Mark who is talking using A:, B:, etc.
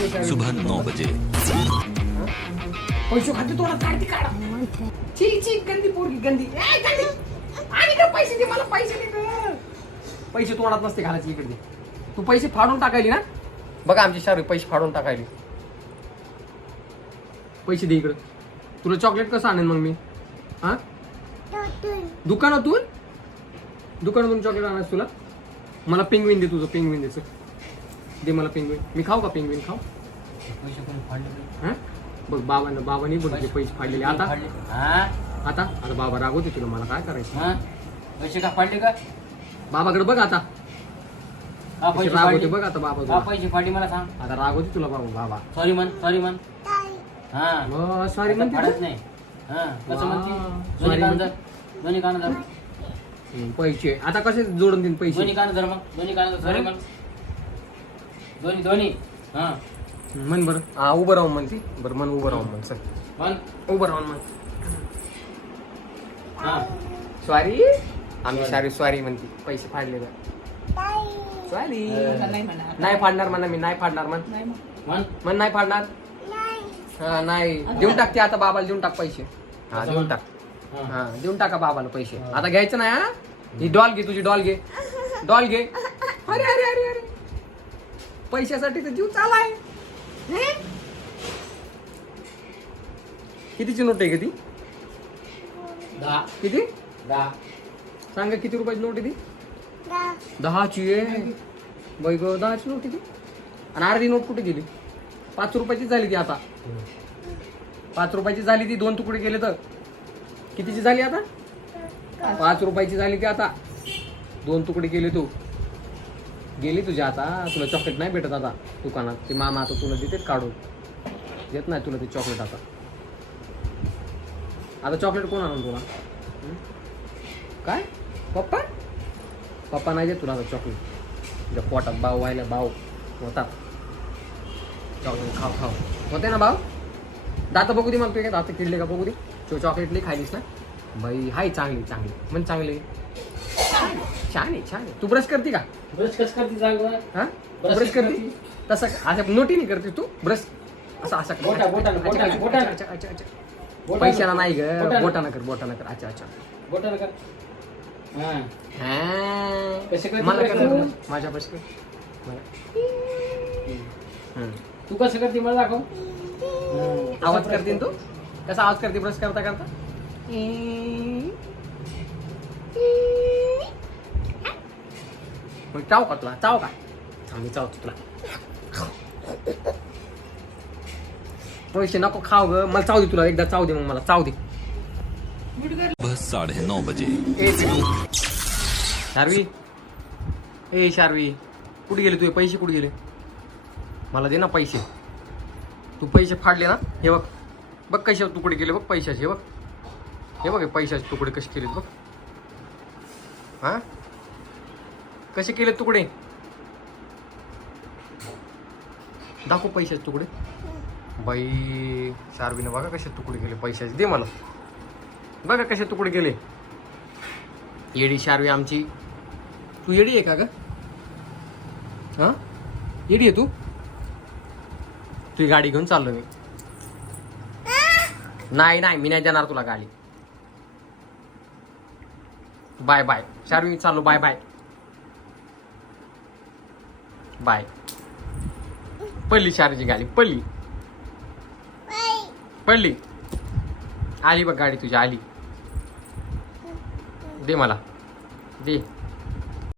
A: सुबह 9 बजे।
B: पैसे खाते थोडा काढते काढा ची ची गंदी पोरगी गंदी गंदी आणि का पैसे दे मला पैसे दे गं. पैसे तोंडात नसते घालायचे इकडे तू पैसे फाडून टाकायली ना बघा आमची शारू पैसे फाडून टाकायली पैसे दे इकडे तुला चॉकलेट कसं आणेन मग मी हा दुकानातून चॉकलेट आणायचं तुला मला पिंगविन दे तुझं पिंगविन द्यायचं दे मला पिंगविन मी खाऊ का पिंगविन खाऊ
C: पैसे कोणी फाडले
B: हा बघ बाबांनी बोलले पैसे फाडलेले आता आता बाबा रागवते तुला मला काय करायचं
C: पैसे का फाडले का
B: बाबाकडे बघ आता
C: पैसे
B: रागवते बघ आता बाबा तुला.
C: पैसे फाडली मला सांग
B: आता रागवते तुला बाबा
C: सॉरी म्हण
B: सॉरी म्हणते
C: फाडत नाही कसं म्हणते दोन्ही कान धर
B: पैसे आता कसे जोडून देईन पैसे
C: दोन्ही कान धर मग दोन्ही कान सॉरी म्हण दोन्ही
B: म्हण बरं हा उभं राहून म्हणते बरं मन उभं राहून म्हण चल
C: म्हण
B: उभं राहून म्हण सॉरी आम्ही सॉरी म्हणते पैसे फाडले सॉरी नाही फाडणार म्हणा मी नाही फाडणार म्हण नाही फाडणार हा नाही देऊन टाकते आता बाबाला देऊन टाक पैसे हा देऊन टाक हा देऊन टाका बाबाला पैसे आता घ्यायचं नाही हा ही डॉल घे तुझी डॉल घे अरे अरे अरे अरे पैशासाठी तर जीव चालाय कितीची नोट आहे का ती
C: 10
B: किती
C: 10
B: सांगा किती रुपयाची नोट आहे ती 10ची आहे बाई ग 10ची नोट आहे ती आणि अर्धी नोट कुठे गेली 5 रुपयाची झाली ती आता 5 रुपयाची झाली ती 2 तुकडे गेले तर कितीची झाली आता 5 रुपयाची झाली ती आता 2 तुकडे गेले तू गेली तुझ्या आता तुला चॉकलेट नाही भेटत आता दुकानात ते मामा आता तुला देतेच काढून देत नाही तुला ते चॉकलेट आता चॉकलेट कोण आणून तुला काय पप्पा नाही देत तुला आता चॉकलेट तुझ्या पोटात भाव व्हायला भाव होता चॉकलेट खाऊ होते ना भाव दात बघू दे मग तू काय दात किडले का बघू दे चॉकलेट लई खायलीस ना बाई हाय चांगली म्हण चांगली छान आहे तू ब्रश करते का
C: ब्रश कसं करते सांग
B: हा ब्रश करते तसं असं नोटीने करते तू ब्रश असं
C: बोटानं.
B: पैशाला नाही ग बोटानं कर अच्छा
C: बोटानं कर कसे करते
B: मला
C: ब्रश
B: कर
C: करून?
B: माझ्या ब्रश कर
C: तू कसं करते मला दाखव
B: आवाज करते तू कसा आवाज करते ब्रश करता मग चाव का तुला चाव का मी चावतो तुला पैसे नको खाव ग मला चाव दे तुला एकदा चाव दे मग मला चाव दे
A: सुबह 9:30 बजे।
B: शार्वी कुठे गेले तुझे पैसे कुठे गेले मला दे ना पैसे तू पैसे फाडले ना हे बघ कसे तुकडे गेले बघ पैशाचे हे बघ पैशाचे तुकडे कसे केले बघ हा कसे केले तुकडे दाखव पैशाचे तुकडे बाई शार्वीनं बघा कसे तुकडे केले पैशाचे दे मला बघा कसे तुकडे केले येडी शार्वी आमची तू येडी आहे का ग हा येडी आहे तू तुझी गाडी घेऊन चाललो मी नाही मी नाही देणार तुला गाडी बाय शार्वी मी चाललो बाय पडली शार्वीची गाडी पडली आली बघ गाडी तुझी आली दे मला दे